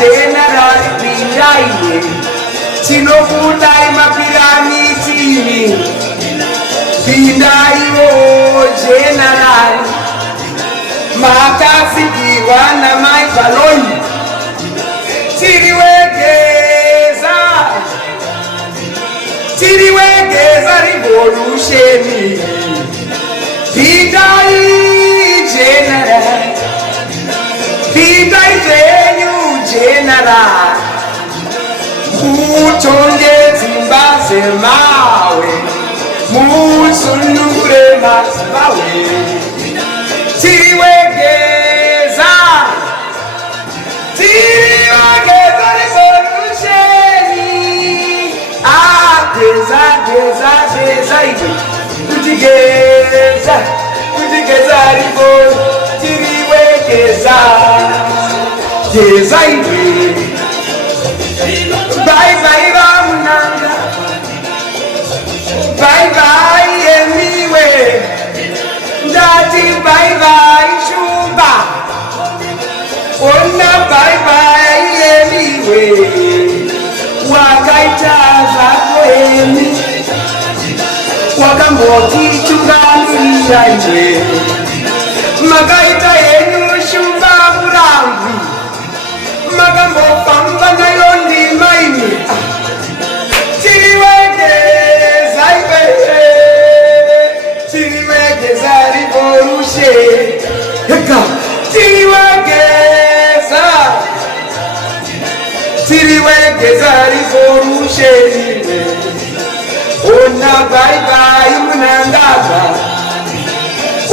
General Pindai, Tinokudai Mapiramiti, Pindai o General, Makasiki wana mai baloi, Tiriwegeza revolution, Pindai General, Pindai General, Mutonge Timbaze Mawe, Musunure Mawe, Tiriwegeza revolution, Kutigeza revolution, Tiriwegeza. Bye bye Ramunanga, bye bye anyway, Daddy bye bye Shuba, Ona bye bye anyway, Wakaita Zakoemi, Wakamoti Chugani Railway, Magaita Enu Shuba Murambi, Magambo Pamba na yondi maini, Tiriwegeza revolution, Tiriwegeza revolution, Ona bye bye Munangaga,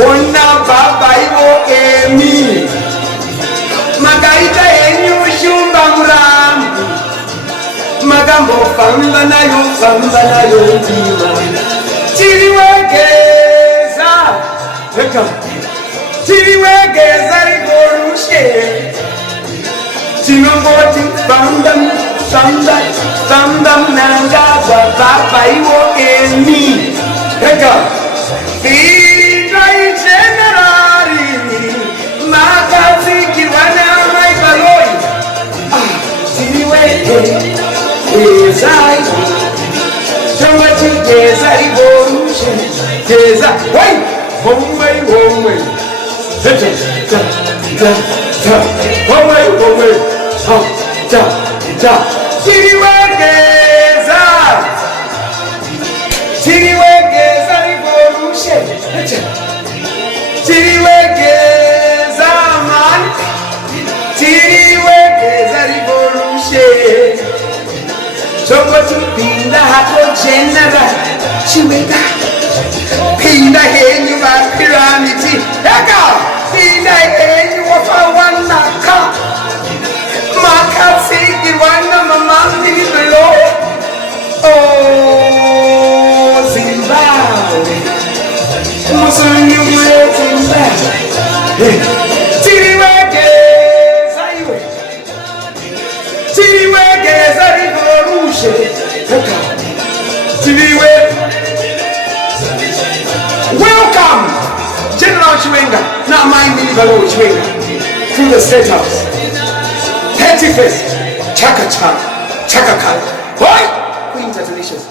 Ona bye bye Emi, Magaita Enyu Shumba Murambi, Magambo Famba na yo Dima, Tiriwegeza revolution, Tinongoti Famba Nangaga, Baba Iwo Emi, Pindai Generali, Makasiki wana mai baloi, Tiriwegeza revolution, one way, Tiriwegeza revolution, Tiriwegeza man, Tiriwegeza revolution, Choko Pinda Hako General, Chiwega, Pinda Henyu Pyramidi, Pinda Henyu Wafawanaka, Makasiki Wana Mamandi below. Oh, Zimbabwe, Musunyure Zimbabwe, Tiriwegeza revolution, Welcome, General Chiwenga, not my Milibalo Chiwenga, to the State House. 31st, Chaka Khan. Why? Queen Delicious.